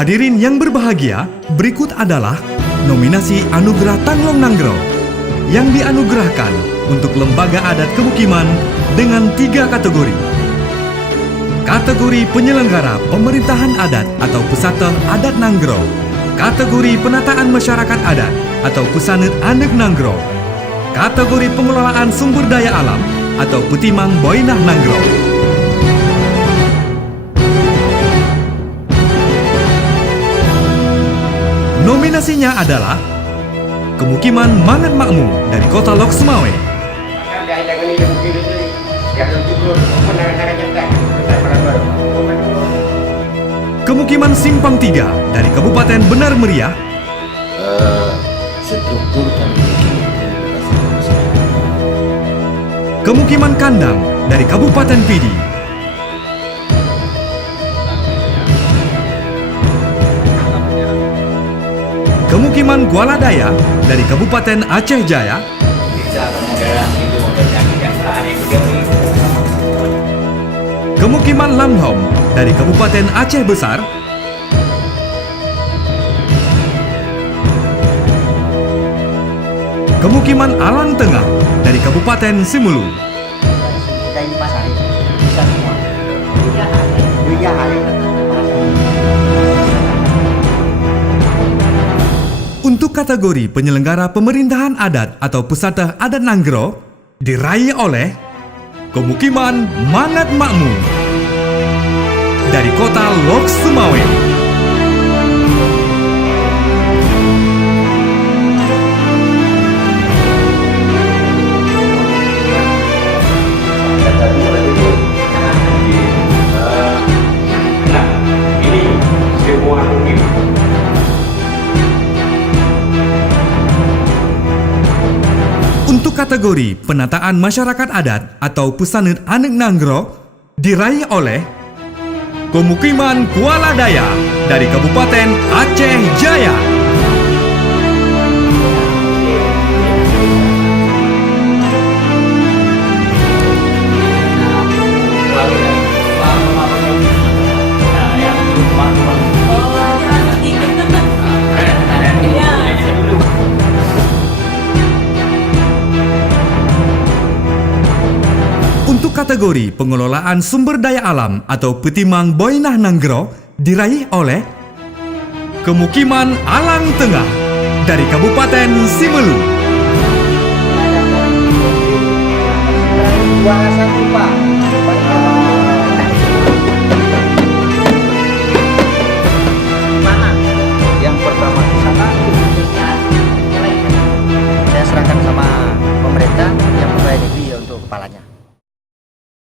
Hadirin yang berbahagia, berikut adalah nominasi Anugerah Tanglong Nanggro yang dianugerahkan untuk Lembaga Adat Kemukiman dengan 3 kategori. Kategori Penyelenggara Pemerintahan Adat atau Pusata Adat Nanggro, kategori Penataan Masyarakat Adat atau Pusanet Anek Nanggro, kategori Pengelolaan Sumber Daya Alam atau Petimang Boinah Nanggro. Nominasinya adalah Kemukiman Mangat Makmum dari Kota Lok Sumawe, Kemukiman Simpang 3 dari Kabupaten Benar Meriah, struktur kami Kemukiman Kandang dari Kabupaten Pidi, Kemukiman Gualadaya dari Kabupaten Aceh Jaya, Kemukiman Lamhom dari Kabupaten Aceh Besar, Kemukiman Alang Tengah dari Kabupaten Simulu. kita ini pasar bisa semua. Dunia hari. Untuk kategori penyelenggara pemerintahan adat atau pusata adat Nanggro diraih oleh Kemukiman Mangat Makmum dari Kota Lok Sumawe. Untuk kategori Penataan Masyarakat Adat atau Pusanet Anek Nanggro diraih oleh Kemukiman Gualadaya dari Kabupaten Aceh Jaya. Untuk kategori Pengelolaan Sumber Daya Alam atau Petimang Boinah Nanggro diraih oleh Kemukiman Alang Tengah dari Kabupaten Simelu. Yang pertama di sana saya serahkan sama pemerintah yang pegawai negeri untuk kepalanya.